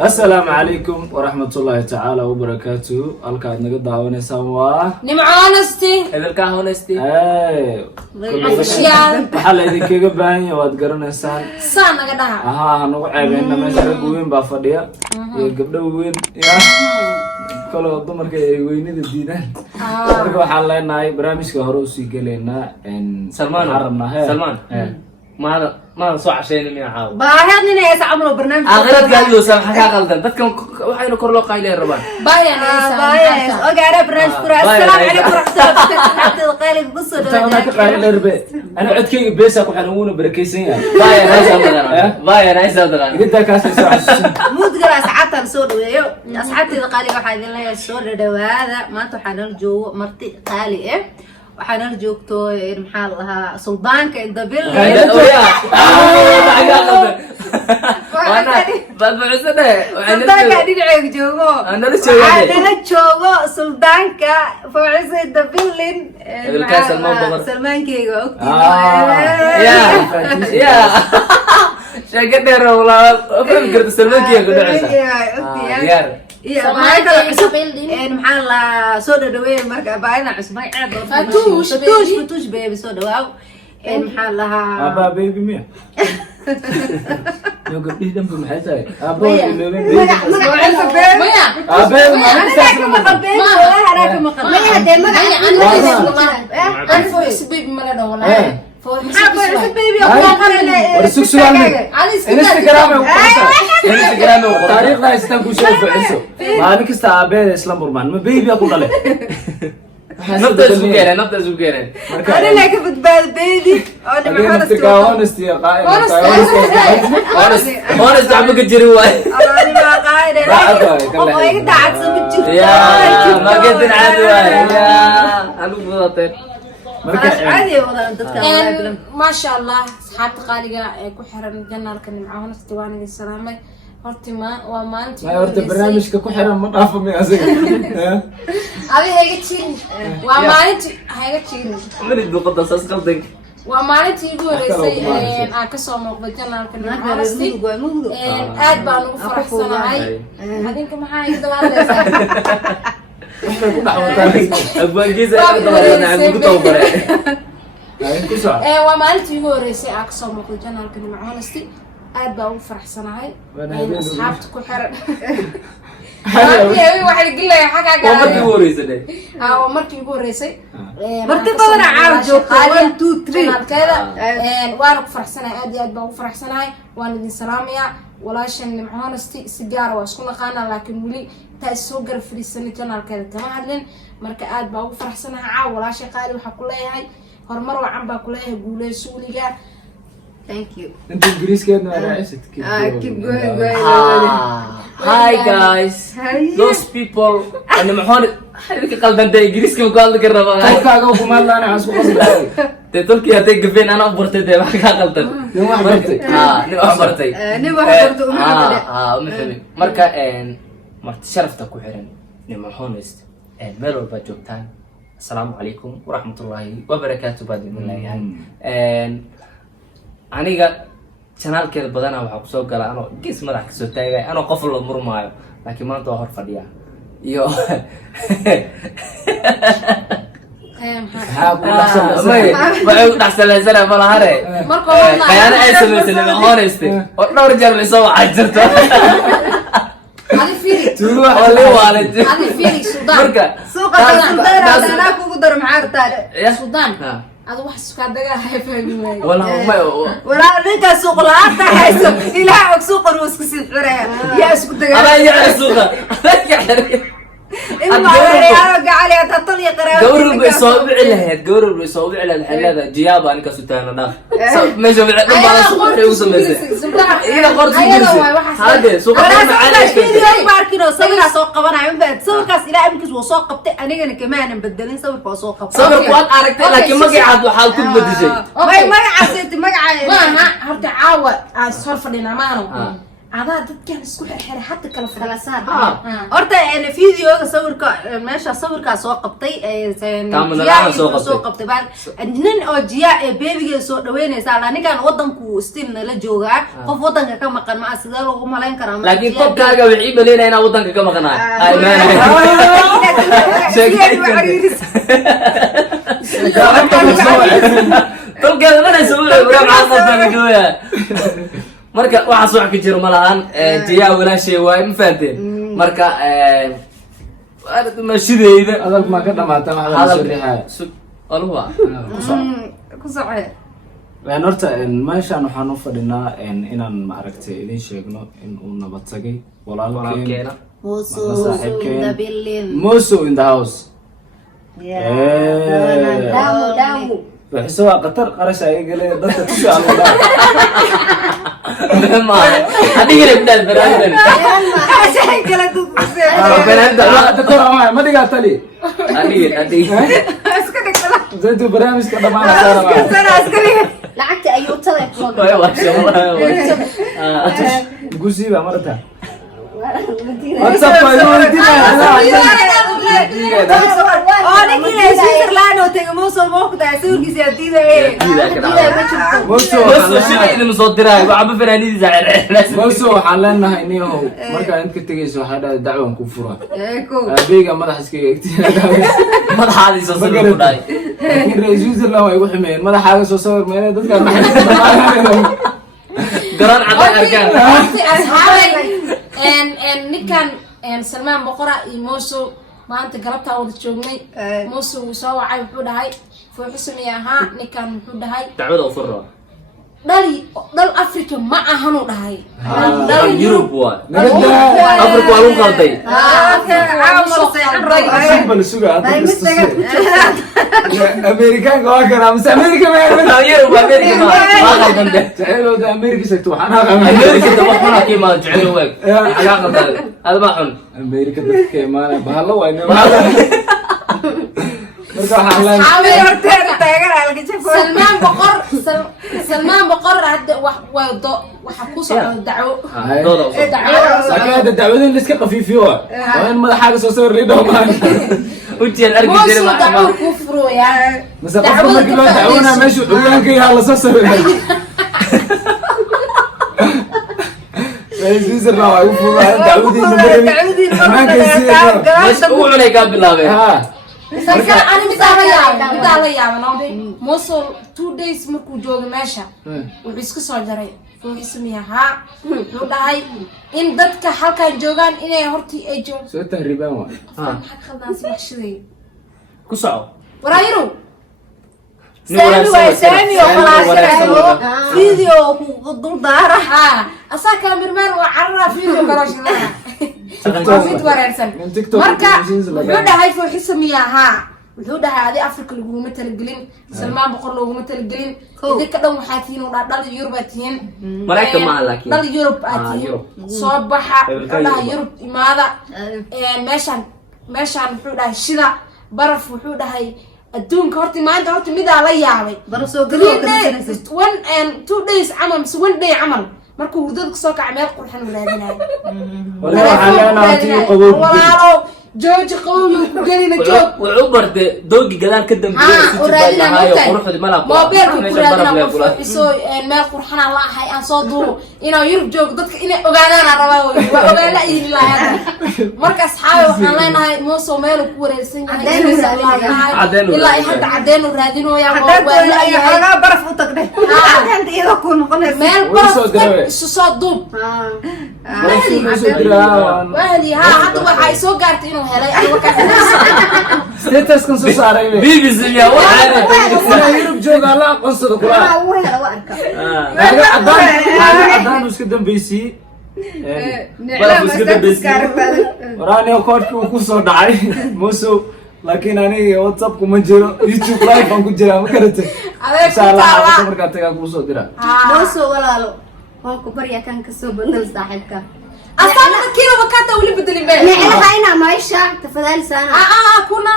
السلام عليكم ورحمة الله تعالى وبركاته. الكاد نقد هون سوا. نمعونستي. هذا الكهونستي. أفشيال. محل هذيك كجباني واتقرن إنسان. سان نقدها. نوع عيبنا مثلا وين بافديا. قبل وين يا. kalau dumarka ay weynida diidaan marka waxa leenahay barnaamijka hore u sii galeena Salman ما soo casheeyay miya caaw baahadina ay saamro barnaamij aqalad gaadiyo sax qaldan dadkan waxayna kor loo qaylay rabaan baahayna ogaara barnaamij kura assalaamu alaykum warahmatullahi qalib busoo ana codkayga beesa ku xanuuna barakeysan yahay baayana aysa daran inta kaas soo xasuusin mudgal asxaabtan soo dhaweeyo asxaabtida qaali waxa idin leeyahay soo dhawaada maanta waxaan la joogo marti qaali waxaan la joogto maxaa lahaa suldaanka inda bil joogo suldaanka fawcisa inda bilin salmaankeyga sheeka dheer garta salmaankeyga dhacaysa maxaa la soo dhaweeyay marka baayna cusbay aad fatuush baby soo dhawaaw maxaa lahaa aba baby miya yo gabdhi dhanba maxay tahay aba taariikhda haystaan ku soo ficilso maalin kasta aabeeda isla murmaan ma baby aku dhale nabda isu keeneen أنا لك بتبال بيبي أنا نفسك honest يا قائد honest عمك جرواي أنا ما قاعدة أبغى يقطع عكس بتشوف يا ما قد نعدي يا أنا بضطر عادي والله ما شاء الله صحابتي قالقة كحرن جنة لكن معاهم استواني السلامة هرتما وما أنت ما يورت برنامجك كحرن ما نعرف من أزاي أبي هيك تشين وما أنت هيك تشين من الدقة أساس قلتك وما أنت يقول رسي أكسر مقبل جنة لكن معاهم استي أد بانو فرح سنة هاي هذين كم هاي دوار أبغى جيزة أنا عم بتوبر وما أنت يقول رسي أكسر مقبل جنة لكن معاهم استي aad baa ugu faraxsanahay asxaabta ku xiran waxay gilay xagaaga markii ugu horeysay markii ugu horeysay marti badan caab joogto 1 2 3 waan ku faraxsanahay aad iyo aad baan ugu faraxsanahay waan idin salaamayaa walaashan nimcoonasti si gaar ah waa isku naqaanaa laakiin weli inta soo gar fariisanay channelkeeda kama hadlin marka aad baan ugu faraxsanahay caaw walaashay qaali waxa ku leeyahay horumar wacan baa ku leeyahay guuleyso weligaa. Thank you. أنت إنجليز كده أنا عايزك keep going. Hi guys. Those people. أنا محون حرك قلبي ده إنجليز كم قال لك الربع. كاغو كمان أنا عايز أقول تقول كي هتيجي فين أنا أخبرت ده ما كان قلتن. نوع أخبرتي. نوع أخبرتي. محمد. مركا مرت شرفتك وحرن. محون است. ملول بجوبتان. السلام عليكم ورحمة الله وبركاته بعد من الله يعني. aniga channelkeeda badanaa waxa ku soo gala anoo gees madax ka soo taagay anoo qof la murmaayo laakiin maanta waa hor fadhiya iyo waxay u dhaxsalaysanaa malahare qayaano ay samaysanay honeste oo dhowr jeer la soo wacay jirto marka suuqa anaa kugu daro maxaa rabtaa suudaan هذا واحد سكر دقة هيفهم ولا رجع سوق لا تحسه إلى سوق الروس كسر يا سوق دقة أنا يا سوق إنما أنا قاعد أتطلع قرار قورب بيصوب عليه قورب بيصوب على هذا جيابه أنا كسوتنا ناخ ماشي على سوق يوصل مزه إلى قرط هذا سوق أنا باركينو صبر سوق قبنا عم بعد سوق كاس إلى أمكس وسوق قبت أنا كمان مبدلين صبر فسوق قبت صبر قال أركت لكن ما قاعد وحال كل بدي شيء ما عسيت ما قاعد ما هرت عاود الصرف اللي نعمله adaa dadkan isku xirxiray hadda kala kala saar Ah. horta videoga sawirka meesha sawirkaa soo qabtay Kaamirada soo qabtay baan nin oo jiya ee beebiga soo dhaweynaysa la ninkan wadanku still nala joogaa qof wadanka ka maqan ma sidee loogu malayn karaa laakiin qofkaaga wixii baleynaa inaa wadanka ka maqnaa tolkeeda mana soo jooya marka waxaas wax ka jiro ma lahan jiyaa walaashay waay ma fahanteen marka mashideyda hadalku maa ka dhamaata waxaa soo riixaya alwa ku socay horta meeshaan waxaan u fadhinaa inaan maaragtay idin sheegno in uu nabad tagay walaalkeena Moso in the house damu waxay waa qatar qarash ay galeen dadka tusha Allah ma adigina bidal baradan ma diga tali adigina زيتو برامج كدمان صار lacagta ayuu taday way waashay gusi ba marta WhatsApp ayuu Moso shida idin soo diray waxa fanaanidiisa Moso waxaan leenahay inuu marka inta ka tagayso waxa dhaay dacwan ku fura abeega madaxiska madaxaadi soo soo ku dhaay Ra'iisul la way ugu xumeen madaxaaga soo sawir meelay dadka garan caday arkaan asxaabay ninkan Salmaan Boqora iyo Moso maanta galabta wada joognay Moso uu soo wacay wuxuu dhahay fuuxismi ahaa ninkan wuxuu dhahay dacwada u furo dal Afrika ma ahanu dhahay dal Europe waa Afrika waa lagu qalday bal suga American waa kana mas America ma Europe America ma qaldan jacaylo da America sagto waxaan America da wax ma kiima jacaylo waag aga qaldan alba xun America dadka imaana bahalo waa inoo marka waxaan Salmaan Boqor hadda waxa ku socdo dacwo laakiin dacwadin la iska qafiifiyo waa in madaxaaga soo sawir leedo maan وجه الأرجل موسو دعوة كفر يا بس قفل لك لو دعونا ماشي وياك يا الله سوسر فيزيزر ما يوفو دعودي دعودي ما كيسير بس هو عليك بالله ها marka ani mid la yaabo Mosul 2 days markuu joogo meesha wuxuu iska soo jaray fuuxismiyaha wuxuu dhahay in dadka halkan joogan inay hortii ay joogaan soo tahriibaan waa maxaa khaldan si wax shiday ku soco warayro سامي وخلاص فيديو ضد دارها أصلا كاميرمان وعرّا فيديو كراشنا فيديو ورسم مركا وحده هاي فو حسميها وحده هذه أفريقيا اللي هم متلقلين سلمان بقول له هم متلقلين إذا كده محاتين ودال يوروباتين مركا ما لكن دال يوروباتين صباحا دال يوروب ماذا ماشان وحده الشدة برف وحده هاي adduunka horta maanta horta midaa la yaabay baro soo galo 2 days amal mise 1 day amal markuu hurdada ka soo kacay meel qurxan u raadinayo walaalo jooji qowlu ku galina joog wuxuu bartay doogi gadaal ka dambeeyay si jibaayo quruxdi malaha mobilku ku raadina qofisoo meel qurxan la ahay aan soo duubo inuu yurub joog dadka inay ogaadaan rabaa waa ogaala in ilaahay marka asxaabay waxaan leenahay Moso meel ku wareersan yahay ilaa ay hadda cadeen u raadinooyaa waa ay xaga baraf u tagday hadda iyada ku noqonaysa meel baraf isu soo duub wali ha hadda waxa ay soo gaartay inuu helay adiga ka status kan soo saaray BBC ya waxa Yurub jooga la aqoonsado kula adaan isku dambeysii waraani koodku ku soo dhacay Moso laakiin aniga WhatsApp kuma jiro YouTube live aan ku jiraa ma karatay insha Allah marka taga ku soo dira Moso walaalo waan ku bariya kan ka soo bandal saaxiibka أصلاً كذا وكاته ولي بدلين بيه. نحن هاينا معيشة تفضل سنة. كنا.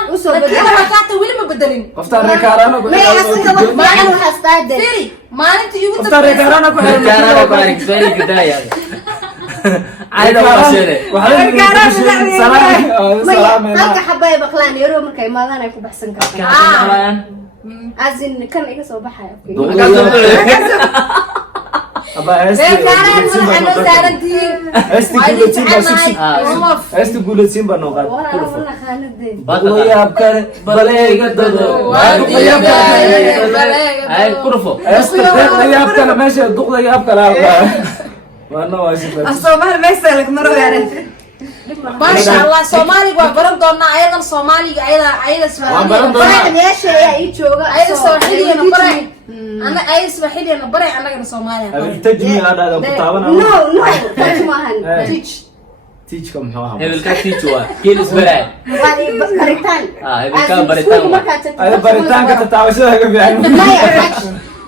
كذا وكاته ولي ما بدلين. أفتح ركارنا ما يحصل كمان ما أنا حستعد. فيري ما أنت يقول. أفتح ركارنا كله. ركارنا بارك فيري كده يعني. عايده واشيله halka xabay baqlaan yaro markay maadaan ay ku baxsan kartaa azin kan iga soo baxay aba هست قولت سيمبا نوقات بغياب كان بلايق الدودو هاي كرفو بغياب كان ماشي بغياب كان وانا واشف الصومال ما يسالك مره يعني ما شاء الله Soomaaliga waa baran doonaa ayadan Soomaaliga ayada waxaan yeeshay ay jooga ayada Soomaaliga baray ana ay Soomaaliga baray anagana Soomaaliya تجمي هذا كتابنا no tajmahan teach كم حوها هبل كان تيجوا كيل اسبرع baritaan هبل كان بريتان هذا بريتان كتتعاوش هذا يعني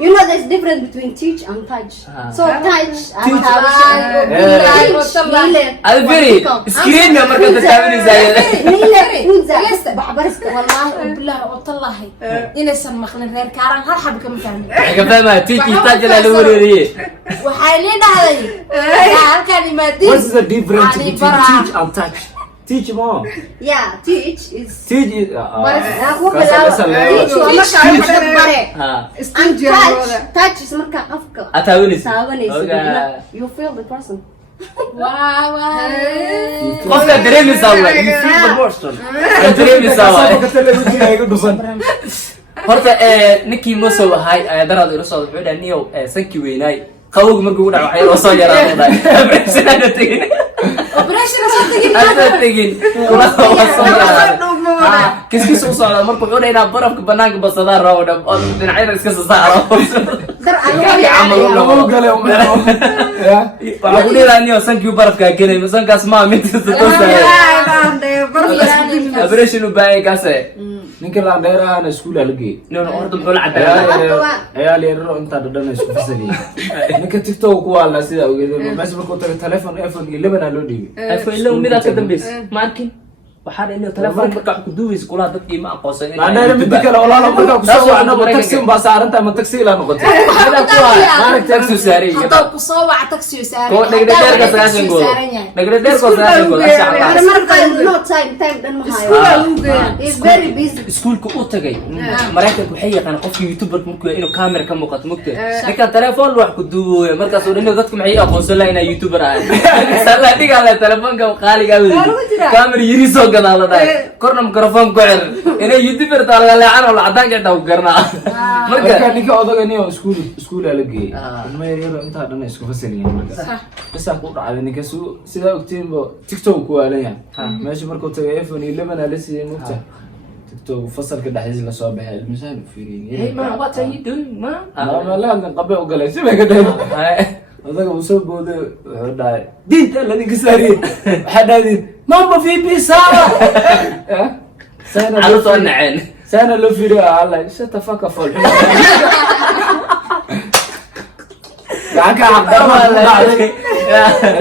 You know there's difference between teach and touch. So touch الفيري سكرين يا مركز تتابعني زي بحبرست والله بالله والله inaysan maqlin reer kaaran hal xab kama fahmin حاجه فاهمه تيجي تاج الوريه waxay leedahay halkan imaadin What's the difference between teach and touch? Teach more. Yeah, teach is Teach is touch is marka qafka اتاونس you feel the person. wow قفك دريمي سوا you feel the motion دريمي سوا horta ninkii ma soo wahay daraad ila soo wuxuu dhaniyo sanki weynay qawg markuu dhaco waxay loo soo yaraaday operation tagin kula soo yaraaday kiskis u socda markuu wuxuu dhaynaa barafka banaanka basada raawda oo dhinacyada iska soo saaro dar lagu galay waxaa ku leedahay sanki barafka keenay sankaas ma mid soo saaray operation u baahay kaase ninka la dheeraana iskuul algeey ordo muxuu la cadeeyay ayaa yaro inta dhadhan isku fasaliyay ninka TikTok ku wala sida ogeedo meesha markuu tago telephone iPhone 11 loo dhigay iPhone 11 mid ka dambeys markin waxaan inuu telephone marka ku duubis kula dadkii ma aqoonsan inay aan mid kale walaalo marka ku soo wacno taxi ba saaranta ma taxi la noqotay maarik taxi saari hadda ku soo wac taxi saari ko dhagdheerka saasan gool dhagdheerka saasan gool marka no time dan ma hayo is very busy iskuulka u tagay maraykanku waxay yaqaan qofkii youtuber markuu inuu camera ka muuqato mugtay ninka telephone wax ku duubo markaas oo dhinay dadku maxay aqoonsan la inay youtuber ahay sala diga la telefoonka qaaliga weey camera yiriso gadaal dhaay korna microphone ku xir inay youtuber talaga leecan oo cadaan ka dhaw garna marka ninka odaganiyo iskuul la geeyay ma yar inta dhan isku fasaliyeen marka bas ku dhacday ninka sida ogtiinbo TikTok ku waalayaan meesha markuu tagay iPhone 11 la siiyay mugtay TikTok fasalka dhaxdiis la soo baxay miisaan u fiiriyay hey man what are you doing man ma la qabe u galay sibay ka dhahay odaga uu soo booday wuxuu dhahay diinta la ninka saariyay waxa dhaadin mambo fi bisara sana soo naceen sana loo fiiriyo alla shata faka fol gacanka xaqdarna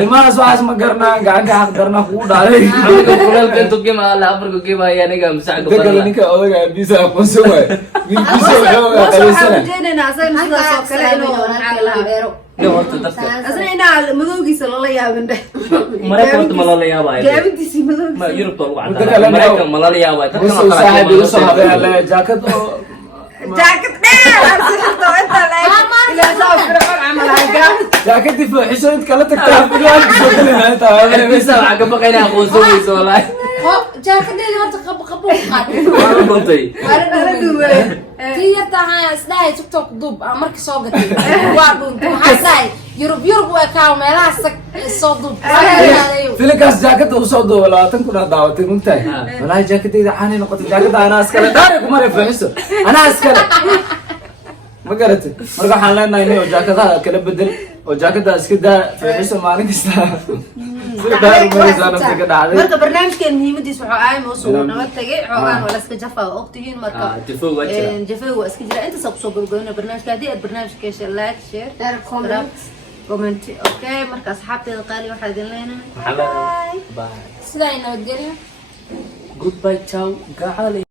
ilmahaas waxaas ma garnaa gacanka xaqdarna kugu dhacday kulaalka intuu gima alla afarku gima ayaa aniga masacad degala ninka odaga biisa aqoonsan waay wiilkiisa wuxuu qabaysana asna inaa madowgiisa lala yaabin dheh maraykanka ma lala yaabay gaabintiisa madowgiisa ma Yurub tolo cadaan maraykanka ma lala yaabay dadka saaxiib isu soo habeeyay jaakad oo jaakad sixto inta la ila soo firqan amal haga jaakad difaa xishood kala tagtaa bilaal soo galay inta ay bisa waxa ka baqayna aqoonsanayso wallahi jaakadeeda horta qabo qaatay waa dhuntay ala duway kiyata haya isdahay TikTok dub markii soo gatay waa dhuntay waxay Yurub waa ka meelaha soo dub filkaas jaakad uu soo doobo 20 kuna daawatay mugtahay wallahi jaakadeeda caani noqotay jaakada ana askale daari kuma reefiso ana askale ma garatay marka waxaan leenahay inuu jaakadaha kala bedel oo jaakada iska daa fiixiso maalin kasta marka barnaamijkan muhiimadiisa waxa ay soo nabad tagay xoogaan wala iska jafa waqtigiin marka jafaa waa iska jira inta soo gabagabana barnaamijka hadii aad barnaamijka like share comment okay marka asxaabteeda qaali waxa idin leenahay bye sida inoo geliyo goodbye ciao gacal